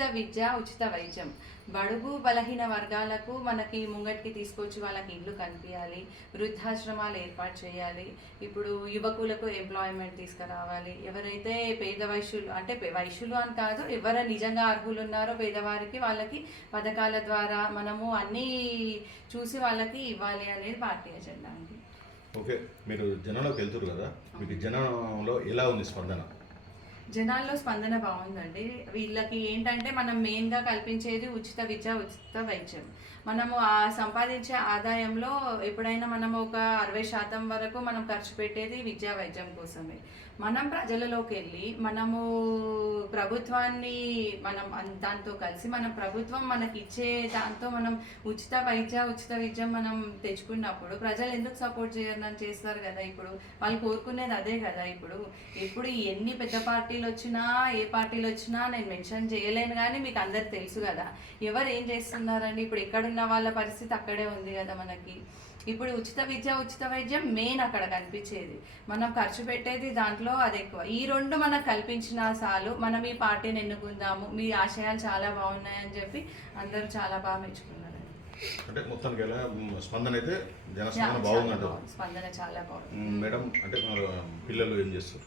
ఉచిత విద్య ఉచిత వైద్యం. బడుగు బలహీన వర్గాలకు మనకి ముంగటికి తీసుకొచ్చి వాళ్ళకి ఇల్లు కనిపించాలి వృద్ధాశ్రమాలు ఏర్పాటు చేయాలి. ఇప్పుడు యువకులకు ఎంప్లాయ్మెంట్ తీసుకురావాలి. ఎవరైతే పేద వైశ్యులు అంటే వైశ్యులు అని కాదు ఎవరు నిజంగా అర్హులు ఉన్నారో పేదవారికి వాళ్ళకి పథకాల ద్వారా మనము అన్నీ చూసి వాళ్ళకి ఇవ్వాలి అనేది పార్టీ ఎజెండా అండి. ఓకే మీరు జనంలోకి వెళ్తురు కదా? మీకు జనంలో ఎలా ఉంది స్పందన? జనాల్లో స్పందన బాగుందండి. వీళ్ళకి ఏంటంటే మనం మెయిన్గా కల్పించేది ఉచిత విద్య ఉచిత వైద్యం. మనము ఆ సంపాదించే ఆదాయంలో ఎప్పుడైనా మనం ఒక అరవై శాతం వరకు మనం ఖర్చు పెట్టేది విద్యా వైద్యం కోసమే. మనం ప్రజలలోకి వెళ్ళి మనము ప్రభుత్వాన్ని మనం దాంతో కలిసి మనం ప్రభుత్వం మనకి ఇచ్చే దాంతో మనం ఉచిత వైద్య ఉచిత విద్య మనం తెచ్చుకున్నప్పుడు ప్రజలు ఎందుకు సపోర్ట్ చేయాలని చేస్తారు కదా ఇప్పుడు? వాళ్ళు కోరుకునేది అదే కదా ఇప్పుడు? ఇప్పుడు ఎన్ని పెద్ద పార్టీలు వచ్చినా ఏ పార్టీలు వచ్చినా నేను మెన్షన్ చేయలేను కానీ మీకు అందరికి తెలుసు కదా. ఎవరు ఏం చేస్తున్నారండి? ఇప్పుడు ఎక్కడున్న వాళ్ళ పరిస్థితి అక్కడే ఉంది కదా మనకి. ఇప్పుడు ఉచిత విద్య ఉచిత వైద్యం మెయిన్ అక్కడ కనిపించేది. మనం ఖర్చు పెట్టేది దాంట్లో అది ఎక్కువ. ఈ రెండు మనకు కల్పించిన చాలు. మనం ఈ పార్టీని ఎన్నుకుందాము. మీ ఆశయాలు చాలా బాగున్నాయని చెప్పి అందరూ చాలా బాగా మెచ్చుకున్నారు అంటే మొత్తానికి ఎలా స్పందన అయితే జన చాలా స్పందన చాలా బాగుంది. మేడం అంటే పిల్లలు ఏం చేస్తారు?